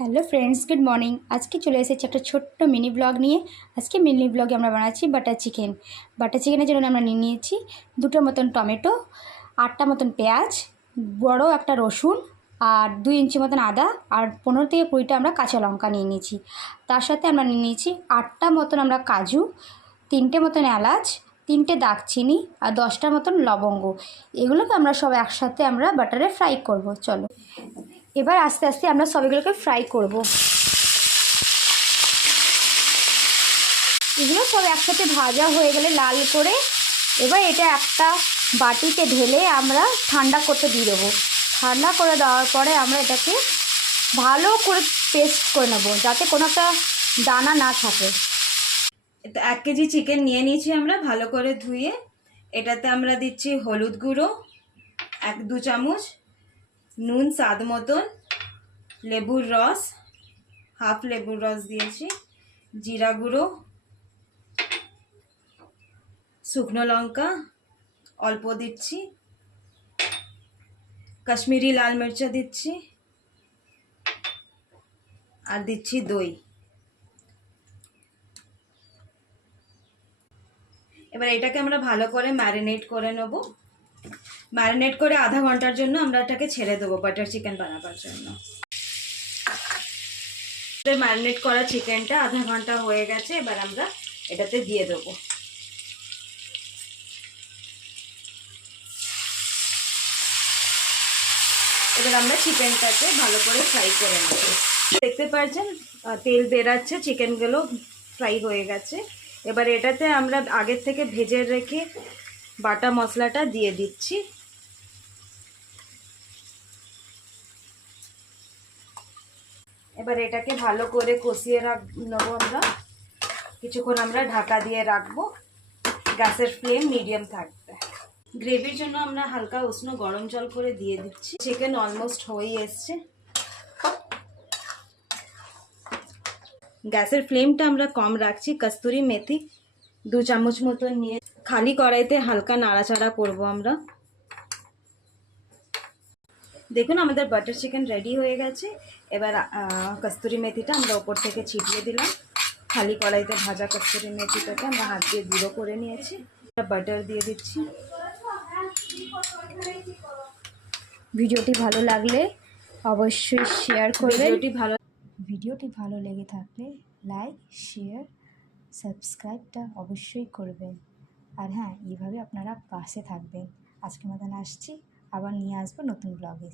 Hello friends, good morning. আজকে চলে এসেছি একটা ছোট্ট মিনি ব্লগ নিয়ে। আজকে মিনি ব্লগে আমরা বানাচ্ছি বাটার চিকেন। বাটার চিকেনের জন্য আমরা নিয়ে নিয়েছি 2টো মতন টমেটো, 8টা মতন পেঁয়াজ, বড় একটা রসুন, আর 2 ইঞ্চি মতন আদা, আর 15 থেকে 20টা আমরা কাঁচা লঙ্কা নিয়ে নিয়েছি। তার সাথে আমরা নিয়ে নিয়েছি 8টা মতন আমরা কাজু, 3টে মতন এলাচ, 3টে দারচিনি, আর 10টা মতন লবঙ্গ। এগুলোকে আমরা সব একসাথে আমরা বাটারে ফ্রাই করব। চলো এবার আস্তে আস্তে আমরা সবগুলোকে ফ্রাই করব। এগুলো সব একসাথে ভাজা হয়ে গেলে লাল করে এবার এটা একটা বাটিতে ঢেলে আমরা ঠান্ডা করতে দিয়ে দেবো। ঠান্ডা করে দেওয়ার পরে আমরা এটাকে ভালো করে পেস্ট করে নেবো, যাতে কোনো একটা দানা না থাকে। 1 কেজি চিকেন নিয়ে নিয়েছি আমরা ভালো করে ধুয়ে। এটাতে আমরা দিচ্ছি হলুদ গুঁড়ো 1-2 চামচ, নুন স্বাদ মতন, লেবুর রস হাফ লেবুর রস দিয়েছি, জিরা গুঁড়ো, শুকনো লঙ্কা অল্প দিচ্ছি, কাশ্মীরি লাল মির্চা দিচ্ছি, আর দিচ্ছি দই। এবার এটাকে আমরা ভালো করে ম্যারিনেট করে নেব। ম্যারিনেট করে আধা ঘন্টার জন্য আমরা এটাকে ছেড়ে দেবো বাটার চিকেন বানাবার জন্য। ম্যারিনেট করা চিকেনটা আধা ঘন্টা হয়ে গেছে, এবার আমরা এটাতে দিয়ে দেবো। এবার আমরা চিকেনটাকে ভালো করে ফ্রাই করে নেব। দেখতে পাচ্ছেন তেল বেরাচ্ছে, চিকেনগুলো ফ্রাই হয়ে গেছে। এবার এটাতে আমরা আগের থেকে ভেজে রেখে বাটা মশলাটা দিয়ে দিচ্ছি। এবার এটাকে ভালো করে কষিয়ে নেবো আমরা। কিছুক্ষণ আমরা ঢাকা দিয়ে রাখবো, গ্যাসের ফ্লেম মিডিয়াম থাকবে। গ্রেভির জন্য আমরা হালকা উষ্ণ গরম জল করে দিয়ে দিচ্ছি। চিকেন অলমোস্ট হয়ে এসছে। গ্যাসের ফ্লেমটা আমরা কম রাখছি। কস্তুরি মেথি 2 চামচ মতন নিয়ে খালি কড়াইতে হালকা নাড়াচাড়া করব আমরা। দেখুন আমাদের বাটার চিকেন রেডি হয়ে গেছে। এবার কস্তুরি মেথিটা আমরা ওপর থেকে ছিটিয়ে দিলাম। খালি কড়াইতে ভাজা কস্তুরি মেথিটাকে আমরা হাত দিয়ে গুঁড়ো করে নিয়েছি। বাটার দিয়ে দিচ্ছি। ভিডিওটি ভালো লাগলে অবশ্যই শেয়ার করবেন। ভিডিওটি ভালো লেগে থাকলে লাইক, শেয়ার, সাবস্ক্রাইবটা অবশ্যই করবেন। আর হ্যাঁ, এইভাবে আপনারা পাশে থাকবেন। আজকের মতন আসছি, আবার নিয়ে আসবো নতুন ব্লগে।